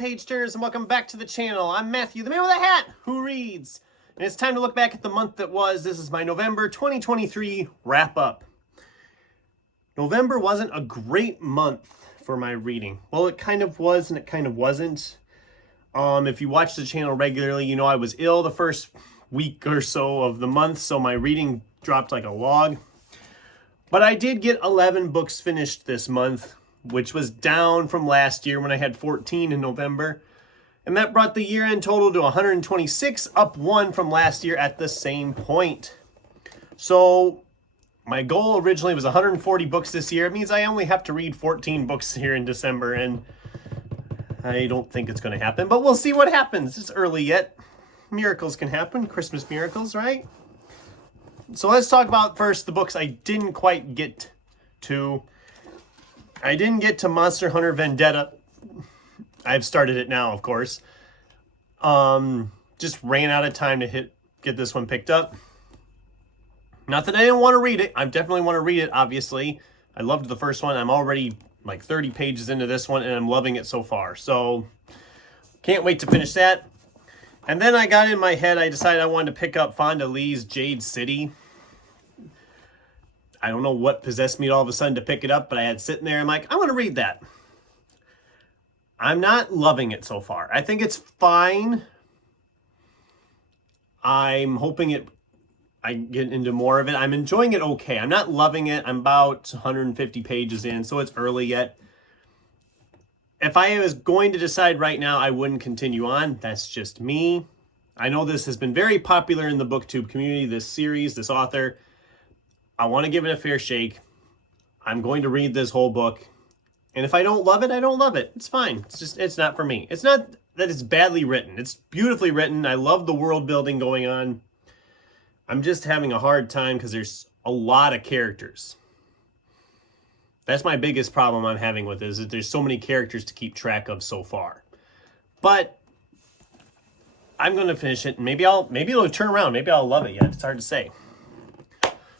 page turners, and welcome back to the channel. I'm Matthew, the man with a hat who reads. And it's time to look back at the month that was. This is my November 2023 wrap-up. November wasn't a great month for my reading. Well, it kind of was and it kind of wasn't. If you watch the channel regularly, you know I was ill the first week or so of the month, so my reading dropped like a log. But I did get 11 books finished this month, which was down from last year when I had 14 in November. And that brought the year-end total to 126, up 1 from last year at the same point. So my goal originally was 140 books this year. It means I only have to read 14 books here in December, and I don't think it's going to happen, but we'll see what happens. It's early yet. Miracles can happen. Christmas miracles, right? So let's talk about first the books I didn't quite get to. I didn't get to Monster Hunter Vendetta. I've started it now, of course. Just ran out of time to get this one picked up. Not that I didn't want to read it. I definitely want to read it, obviously. I loved the first one. I'm already like 30 pages into this one, and I'm loving it so far. So, can't wait to finish that. And then I got in my head, I decided I wanted to pick up Fonda Lee's Jade City. I don't know what possessed me all of a sudden to pick it up, but I had it sitting there. I'm like, I want to read that. I'm not loving it so far. I think it's fine. I'm hoping I get into more of it. I'm enjoying it okay. I'm not loving it. I'm about 150 pages in, so it's early yet. If I was going to decide right now, I wouldn't continue on. That's just me. I know this has been very popular in the BookTube community, this series, this author. I want to give it a fair shake. I'm going to read this whole book. And if I don't love it, I don't love it. It's fine. It's not for me. It's not that it's badly written. It's beautifully written. I love the world building going on. I'm just having a hard time because there's a lot of characters. That's my biggest problem I'm having with it, is that there's so many characters to keep track of so far. But I'm going to finish it, and maybe it'll turn around. Maybe I'll love it yet. It's hard to say.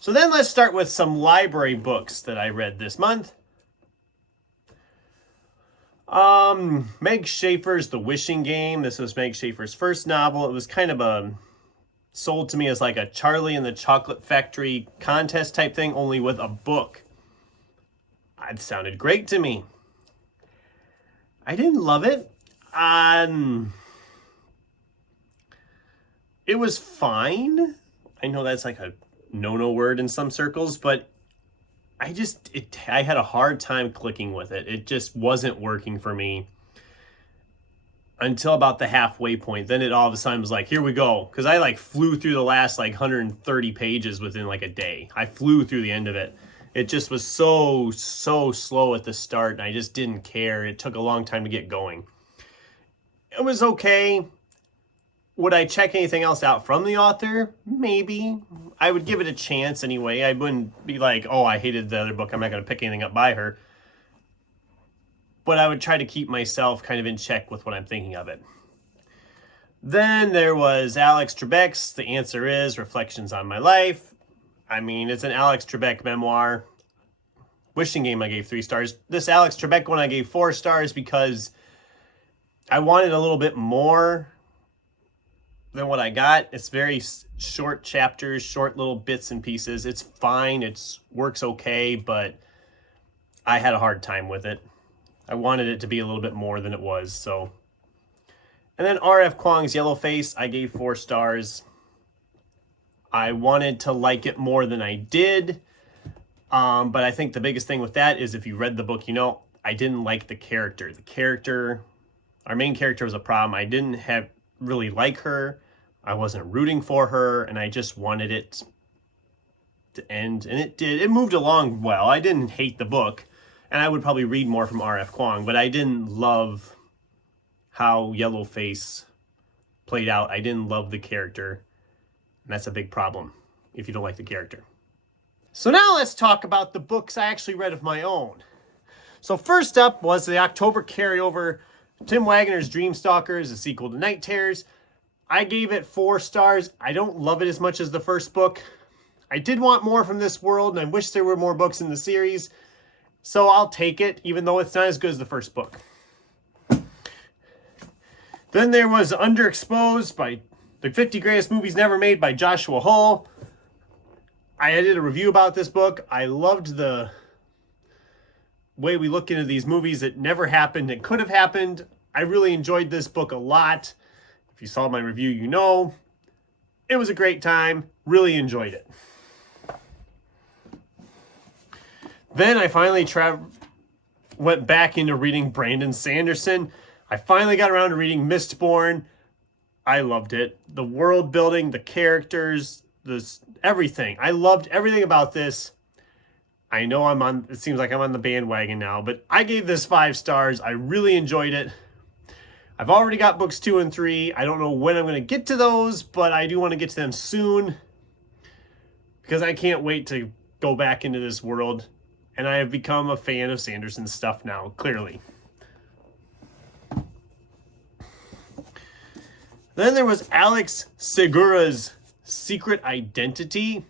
So then let's start with some library books that I read this month. Meg Schaefer's The Wishing Game. This was Meg Schaefer's first novel. It was kind of sold to me as like a Charlie and the Chocolate Factory contest type thing, only with a book. It sounded great to me. I didn't love it. It was fine. I know that's like a no-no word in some circles, but I had a hard time clicking with it. It just wasn't working for me until about the halfway point. Then it all of a sudden was like, here we go. Because I like flew through the last like 130 pages within like a day. I flew through the end of it. It just was so slow at the start, and I just didn't care. It took a long time to get going. It was okay. Would I check anything else out from the author? Maybe. I would give it a chance anyway. I wouldn't be like, oh, I hated the other book, I'm not going to pick anything up by her. But I would try to keep myself kind of in check with what I'm thinking of it. Then there was Alex Trebek's The Answer Is, Reflections on My Life. I mean, it's an Alex Trebek memoir. Wishing Game I gave 3 stars. This Alex Trebek one I gave 4 stars because I wanted a little bit more than what I got. It's very short chapters, short little bits and pieces. It's fine. It works okay, but I had a hard time with it. I wanted it to be a little bit more than it was, so. And then R.F. Kuang's Yellowface, I gave 4 stars. I wanted to like it more than I did. But I think the biggest thing with that is if you read the book, you know, I didn't like the character. Our main character was a problem. I didn't really like her. I wasn't rooting for her, and I just wanted it to end. And it did. It moved along well. I didn't hate the book, and I would probably read more from R.F. Kuang, but I didn't love how Yellowface played out. I didn't love the character, and that's a big problem if you don't like the character. So now let's talk about the books I actually read of my own. So first up was the October carryover, Tim Wagner's Dreamstalkers, a sequel to Night Terrors. I gave it 4 stars. I don't love it as much as the first book. I did want more from this world, and I wish there were more books in the series. So I'll take it, even though it's not as good as the first book. Then there was Underexposed by the 50 Greatest Movies Never Made by Joshua Hull. I did a review about this book. I loved the way we look into these movies that never happened and could have happened. I really enjoyed this book a lot. If you saw my review, you know. It was a great time. Really enjoyed it. Then I finally went back into reading Brandon Sanderson. I finally got around to reading Mistborn. I loved it. The world building, the characters, everything. I loved everything about this. I know it seems like I'm on the bandwagon now, but I gave this 5 stars. I really enjoyed it. I've already got books 2 and 3. I don't know when I'm going to get to those, but I do want to get to them soon because I can't wait to go back into this world. And I have become a fan of Sanderson's stuff now, clearly. Then there was Alex Segura's Secret Identity.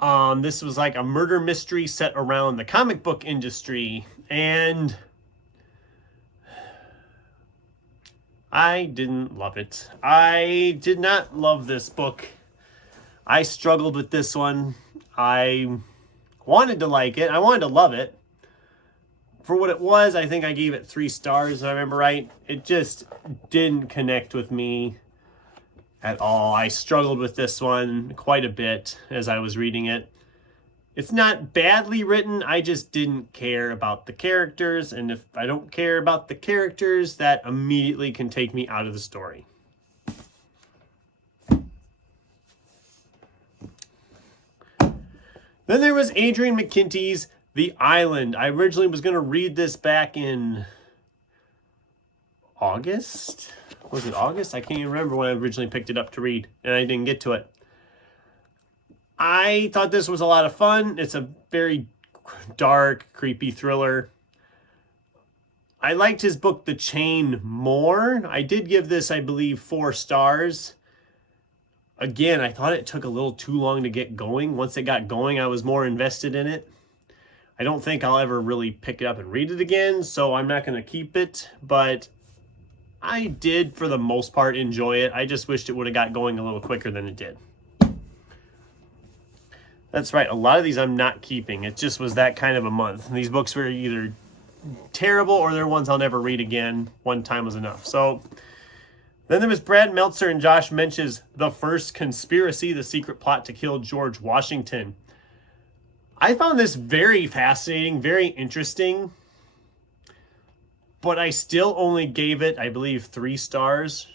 This was like a murder mystery set around the comic book industry. And I didn't love it. I did not love this book. I struggled with this one. I wanted to like it. I wanted to love it. For what it was, I think I gave it 3 stars, if I remember right. It just didn't connect with me at all. I struggled with this one quite a bit as I was reading it. It's not badly written. I just didn't care about the characters. And if I don't care about the characters, that immediately can take me out of the story. Then there was Adrian McKinty's The Island. I originally was going to read this back in August. Was it August? I can't even remember when I originally picked it up to read, and I didn't get to it. I thought this was a lot of fun. It's a very dark, creepy thriller. I liked his book, The Chain, more. I did give this, I believe, 4 stars. Again, I thought it took a little too long to get going. Once it got going, I was more invested in it. I don't think I'll ever really pick it up and read it again, so I'm not going to keep it. But I did, for the most part, enjoy it. I just wished it would have got going a little quicker than it did. That's right. A lot of these I'm not keeping. It just was that kind of a month. These books were either terrible or they're ones I'll never read again. One time was enough. So then there was Brad Meltzer and Josh Mensch's The First Conspiracy, The Secret Plot to Kill George Washington. I found this very fascinating, very interesting, but I still only gave it, I believe, 3 stars.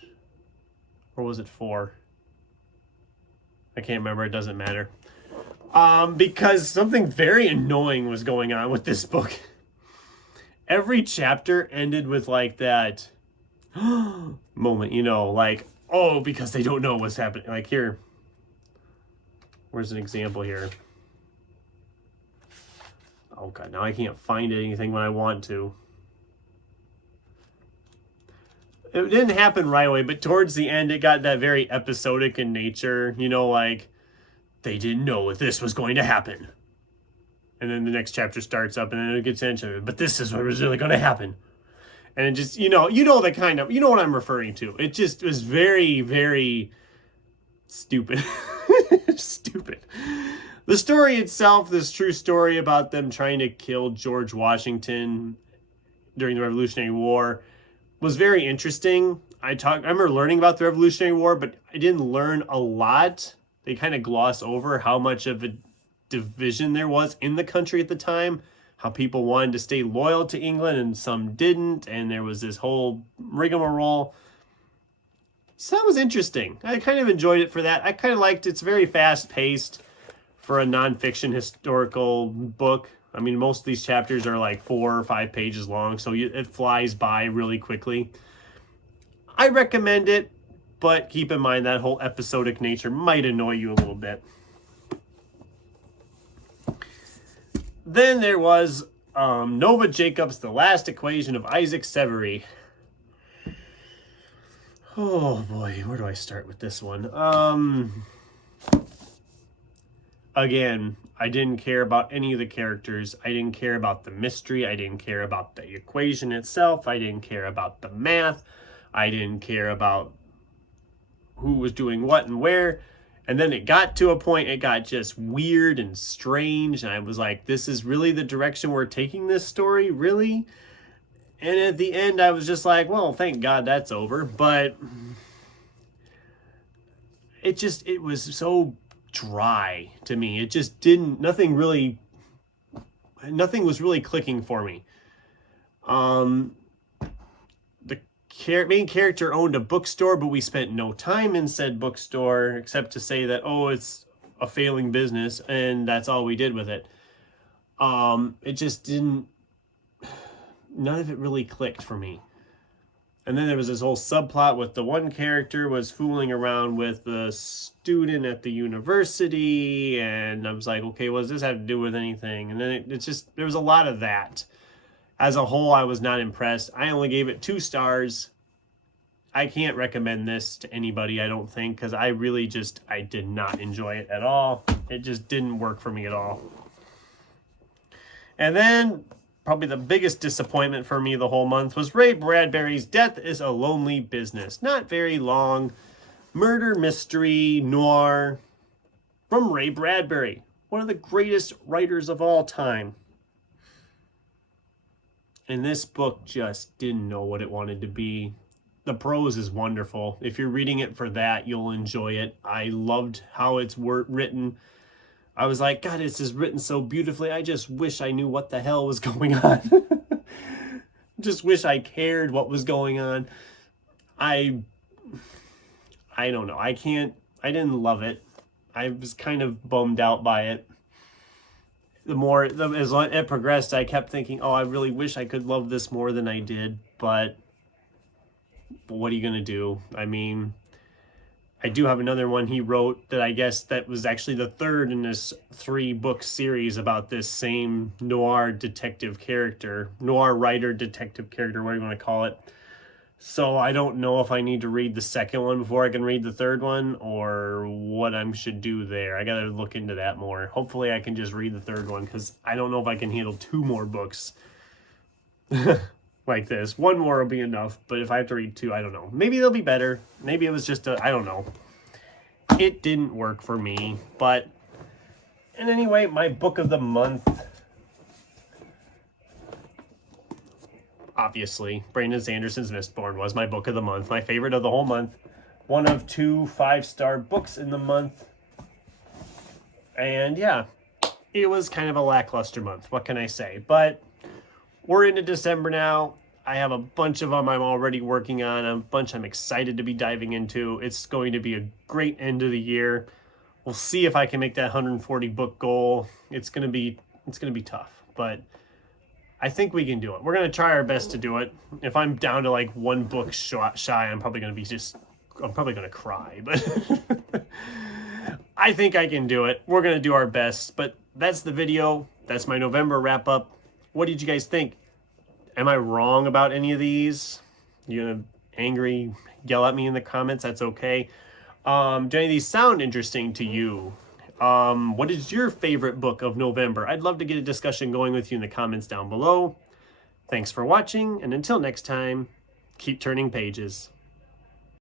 Or was it 4? I can't remember. It doesn't matter. Because something very annoying was going on with this book. Every chapter ended with like that moment, you know, like, oh, because they don't know what's happening. Like here, where's an example here? Oh God, now I can't find anything when I want to. It didn't happen right away, but towards the end, it got that very episodic in nature, you know, like, they didn't know if this was going to happen. And then the next chapter starts up and then it gets into it. But this is what was really going to happen. And it just, you know the kind of, you know what I'm referring to. It just was very, very stupid. Stupid. The story itself, this true story about them trying to kill George Washington during the Revolutionary War, was very interesting. I remember learning about the Revolutionary War, but I didn't learn a lot. They kind of gloss over how much of a division there was in the country at the time, how people wanted to stay loyal to England and some didn't, and there was this whole rigmarole. So that was interesting. I kind of enjoyed it for that. I kind of liked it's very fast-paced for a nonfiction historical book. I mean, most of these chapters are like 4 or 5 pages long, so it flies by really quickly. I recommend it. But keep in mind that whole episodic nature might annoy you a little bit. Then there was Nova Jacobs, The Last Equation of Isaac Severy. Oh boy, where do I start with this one? Again, I didn't care about any of the characters. I didn't care about the mystery. I didn't care about the equation itself. I didn't care about the math. I didn't care about who was doing what and where. And then it got to a point, it got just weird and strange. And I was like, this is really the direction we're taking this story? Really? And at the end, I was just like, well, thank God that's over. But it was so dry to me. It just nothing was really clicking for me. The main character owned a bookstore, but we spent no time in said bookstore except to say that, oh, it's a failing business, and that's all we did with it. It just didn't, none of it really clicked for me. And then there was this whole subplot with the one character was fooling around with the student at the university, and I was like, okay, what does this have to do with anything? And then it's just, there was a lot of that. As a whole, I was not impressed. I only gave it 2 stars. I can't recommend this to anybody, I don't think, because I did not enjoy it at all. It just didn't work for me at all. And then, probably the biggest disappointment for me the whole month was Ray Bradbury's Death is a Lonely Business. Not very long. Murder mystery noir from Ray Bradbury, one of the greatest writers of all time. And this book just didn't know what it wanted to be. The prose is wonderful. If you're reading it for that, you'll enjoy it. I loved how it's written. I was like, God, this is written so beautifully. I just wish I knew what the hell was going on. Just wish I cared what was going on. I don't know. I didn't love it. I was kind of bummed out by it. As it progressed, I kept thinking, oh, I really wish I could love this more than I did, but what are you going to do? I mean, I do have another one he wrote that I guess that was actually the third in this 3-book series about this same noir writer, detective character, whatever you want to call it. So I don't know if I need to read the second one before I can read the third one, or what I should do there. I gotta look into that more. Hopefully I can just read the third one, because I don't know if I can handle 2 more books like this. 1 more will be enough, but if I have to read 2, I don't know. Maybe they'll be better. Maybe it was just I don't know. It didn't work for me, but... And anyway, my book of the month... Obviously, Brandon Sanderson's Mistborn was my book of the month, my favorite of the whole month. One of 2 5-star books in the month. And yeah, it was kind of a lackluster month. What can I say? But we're into December now. I have a bunch of them I'm already working on, a bunch I'm excited to be diving into. It's going to be a great end of the year. We'll see if I can make that 140 book goal. It's going to be tough, but I think we can do it. We're going to try our best to do it. If I'm down to like 1 book shy, I'm probably going to cry, but I think I can do it. We're going to do our best, but that's the video. That's my November wrap up. What did you guys think? Am I wrong about any of these? You're going to yell at me in the comments. That's okay. Do any of these sound interesting to you? What is your favorite book of November? I'd love to get a discussion going with you in the comments down below. Thanks for watching, and until next time, keep turning pages.